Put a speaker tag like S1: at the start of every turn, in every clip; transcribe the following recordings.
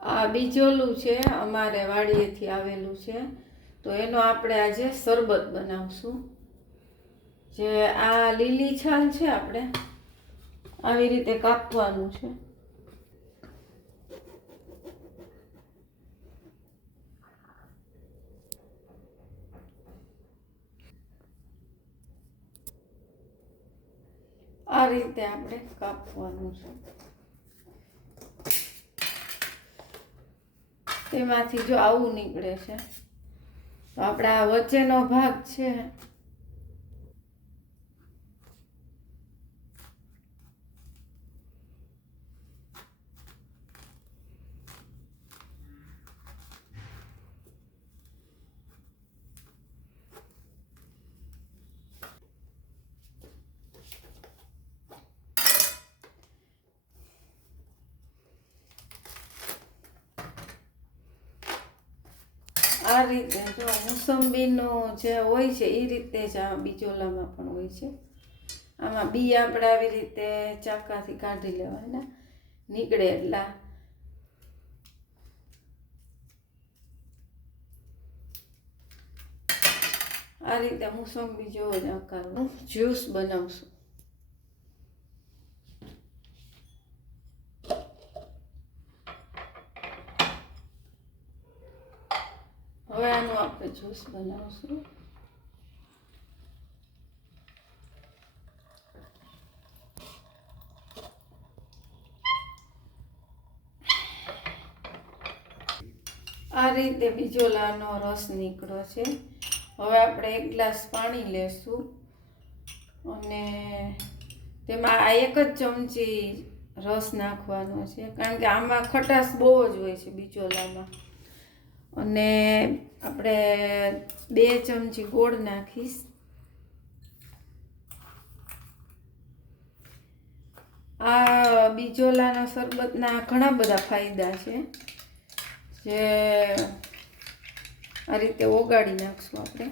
S1: આ બીજોલું છે, અમારે વાડીએથી આવેલું છે. તો એનો આપણે આજે શરબત બનાવશું. જે આ લીલી છાલ છે આપણે, આવી રીતે કાપવાનું છે. આ રીતે આપણે કાપવાનું છે. તેમાંથી જો આવું નીકળે છે. તો આપણા વચ્ચેનો ભાગ છે. આ રીતે જો મોસંબીનો જે હોય છે એ રીતે જ આ બીજોલામાં પણ હોય છે. આમાં બી આપણે આવી રીતે ચાકાથી કાઢી લેવાના. નીકળે એટલા. આ રીતે મોસંબી જેવો જ આકારનું જ્યુસ બનાવશું. હવે આનું આપણે જ્યુસ બનાવશું. આ રીતે બીજો લાનો રસ નીકળ્યો છે. હવે આપણે એક ગ્લાસ પાણી લેશું. અને તેમાં આ એક જ ચમચી રસ નાખવાનો છે. કારણ કે આમાં ખટાશ બહુ જ હોય છે બીજોલામાં અને આપણે બે ચમચી ગોળ નાખીશ. આ બીજોલાના શરબતના ઘણા બધા ફાયદા છે, જે આ રીતે ઓગાળી નાખશું આપણે.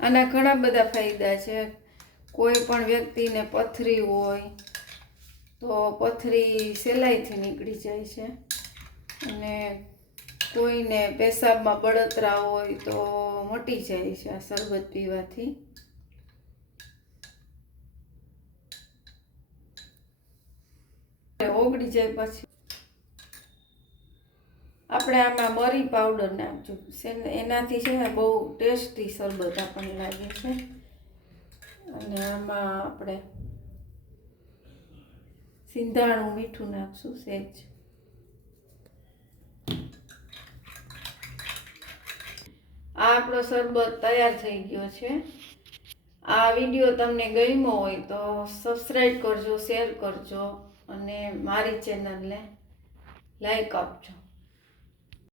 S1: આના ઘણા બધા ફાયદા છે. કોઈ પણ વ્યક્તિને પથરી હોય, તો પથરી સહેલાઈથી નીકળી જાય છે. અને કોઈને પેશાબમાં બળતરા હોય તો મટી જાય છે આ શરબત પીવાથી. ઓગળી જાય પછી. આપણે આમાં મરી પાવડર નાખજો. એનાથી છે ને બહુ ટેસ્ટી શરબત આપણને લાગે છે. અને આમાં આપણે સિંધાણું મીઠું નાખશું સહેજ આ આપણો શરબત તૈયાર થઈ ગયો છે. આ વીડિયો તમને ગમ્યો હોય તો સબસ્ક્રાઈબ કરજો શેર કરજો અને મારી ચેનલને લાઈક આપજો.